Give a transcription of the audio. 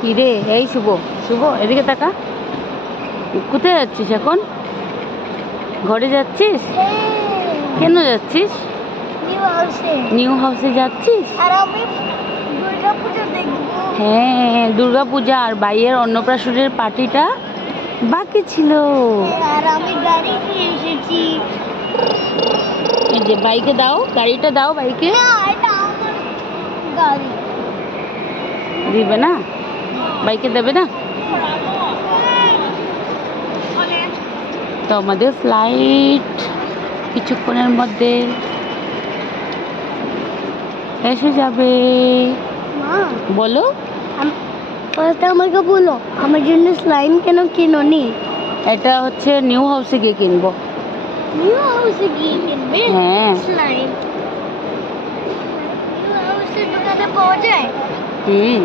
কি রে এই শুভ শুভ এদিকে তাকা। কোথায় যাচ্ছিস এখন? ঘরে যাচ্ছিস? কেন যাচ্ছিস? নিউ হাউসে যাচ্ছিস? হ্যাঁ দুর্গা পূজা আর বাইয়ের অন্নপ্রাশনের পার্টিটা বাকি ছিল। এই যে বাইকে দাও গাড়িটা দাও বাইকে। দিবে না? বাইকে দেবে না? তো আমাদের ফ্লাইট কিছুক্ষণের মধ্যে এসে যাবে। বলো। ফার্স্ট আমাকে বলো আমার জন্য স্লাইম কেন কিনোনি? এটা হচ্ছে নিউ হাউসে গিয়ে কিনবো। নিউ হাউসে গিয়ে কিনবে? হ্যাঁ। স্লাইম নিউ হাউসের দোকানে পাওয়া যায়? হুম।